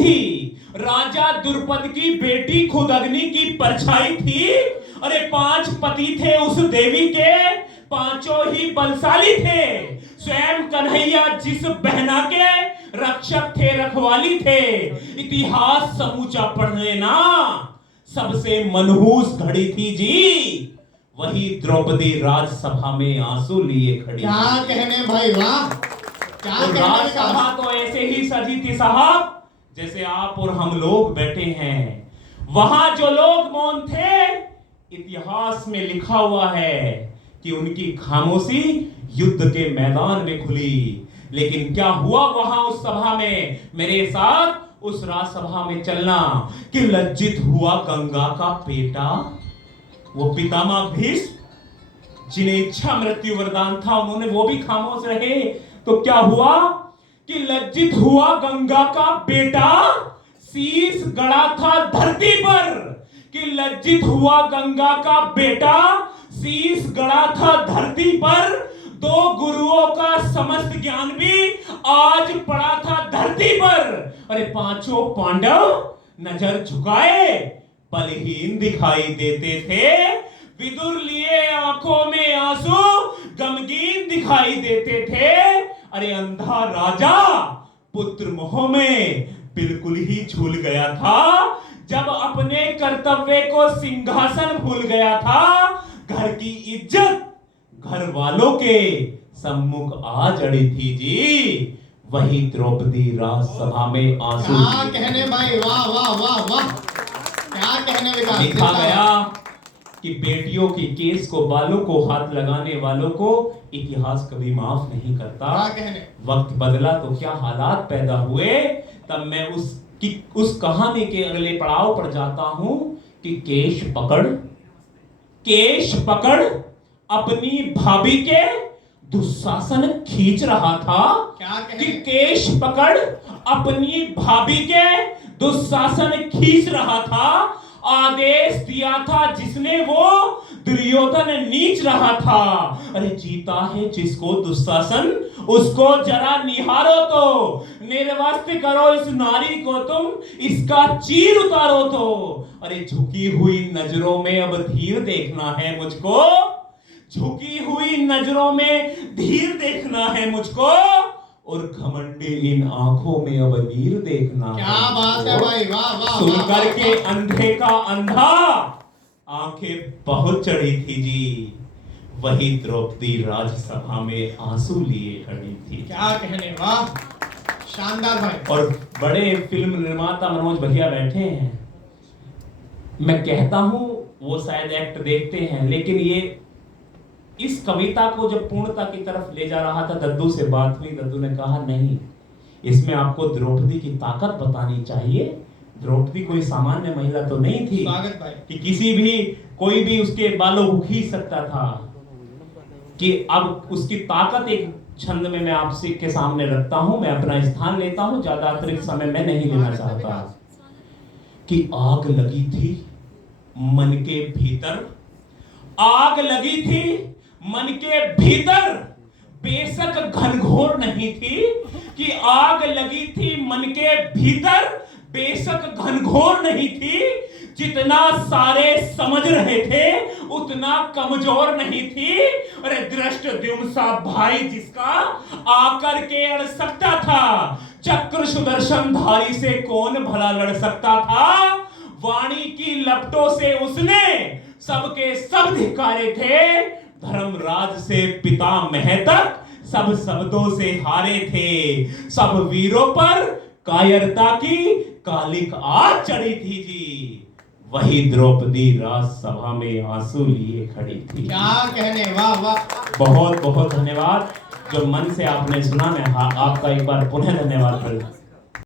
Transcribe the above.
थी। राजा द्रुपद की बेटी खुद अग्नि की परछाई थी। अरे 5 पति थे उस देवी के, पांचों ही बलशाली थे। स्वयं कन्हैया जिस बहना के रक्षक थे, रखवाली थे। इतिहास समूचा पढ़ लेना, सबसे मनहूस घड़ी थी जी, वही द्रौपदी राजसभा में आंसू लिए खड़ी। क्या कहने भाई, वाह, क्या तो कहने राजसभा विकास। तो ऐसे ही सजी थी साहब जैसे आप और हम लोग बैठे हैं। वहां जो लोग मौन थे, इतिहास में लिखा हुआ है कि उनकी खामोशी युद्ध के मैदान में खुली। लेकिन क्या हुआ वहां उस सभा में, मेरे साथ उस राजसभा में चलना, कि लज्जित हुआ गंगा का बेटा। वो पितामह भीष्म जिन्हें इच्छा मृत्यु वरदान था, उन्होंने वो भी खामोश रहे। तो क्या हुआ कि लज्जित हुआ गंगा का बेटा, शीश गड़ा था धरती पर। कि लज्जित हुआ गंगा का बेटा, शीश गड़ा था धरती पर। 2 गुरुओं का समस्त ज्ञान भी आज पड़ा था धरती पर। अरे 5 पांडव नजर झुकाए बलहीन दिखाई देते थे। विदुर लिए आंखों में आंसू गमगीन दिखाई देते थे। अरे अंधा राजा पुत्र मोह में बिल्कुल ही झूल गया था। जब अपने कर्तव्य को सिंहासन भूल गया था। घर की इज्जत घर वालों के सम्मुख आ जड़ी थी जी, वही द्रौपदी राजसभा में आंसू। क्या कहने भाई, वाह वाह वाह वाह, क्या कहने विकास। लिखा गया कि बेटियों की केस को, बालों को हाथ लगाने वालों को इतिहास कभी माफ नहीं करता। वक्त बदला तो क्या हालात पैदा हुए। तब मैं उस कहानी के अगले पड़ाव पर जाता हूं कि केश पकड़ अपनी भाभी के दुशासन खींच रहा था। कि केश पकड़ अपनी भाभी के दुशासन खींच रहा था। आदेश दिया था जिसने, वो दुर्योधन नीच रहा था। अरे जीता है जिसको दुशासन, उसको जरा निहारो तो, निर्वस्त्र करो इस नारी को तुम, इसका चीर उतारो तो। अरे झुकी हुई नजरों में अब धीर देखना है मुझको, झुकी हुई नजरों में धीर देखना है मुझको, और घमंडी इन आंखों में अब नीर देखना। क्या बात है भाई, वाह वाह। सुनकर के अंधे का अंधा आंखें बहुत चढ़ी थी जी, वही द्रौपदी राजसभा में आंसू लिए खड़ी थी। क्या कहने, वाह, शानदार भाई। और बड़े फिल्म निर्माता मनोज भैया बैठे हैं, मैं कहता हूं वो शायद एक्ट देखते हैं, लेकिन ये इस कविता को जब पूर्णता की तरफ ले जा रहा था, दद्दू से बात हुई। दद्दू ने कहा नहीं, इसमें आपको द्रौपदी की ताकत बतानी चाहिए। द्रौपदी कोई सामान्य महिला तो नहीं थी कि किसी भी कोई भी उसके बालों को खींच सकता था। कि अब उसकी ताकत एक छंद में मैं आपसे के सामने रखता हूं, मैं अपना स्थान लेता हूं, ज्यादा अतिरिक्त समय मैं नहीं लेना चाहता। कि आग लगी थी मन के भीतर, आग लगी थी मन के भीतर, बेशक घनघोर नहीं थी। कि आग लगी थी मन के भीतर, बेशक घनघोर नहीं थी। जितना सारे समझ रहे थे उतना कमजोर नहीं थी। अरे धृष्टद्युम्न सा भाई जिसका आकर के अड़ सकता था, चक्र सुदर्शन धारी से कौन भला लड़ सकता था। वाणी की लपटों से उसने सबके सब धिक्कारे थे। धर्मराज से पितामह तक सब शब्दों से हारे थे। सब वीरों पर कायरता की कालिक आग चढ़ी थी जी, वही द्रौपदी राजसभा में आंसू लिए खड़ी थी। क्या कहने, वाह वाह। बहुत बहुत धन्यवाद। जो मन से आपने सुना, मैं आपका एक बार पुनः धन्यवाद करता हूं।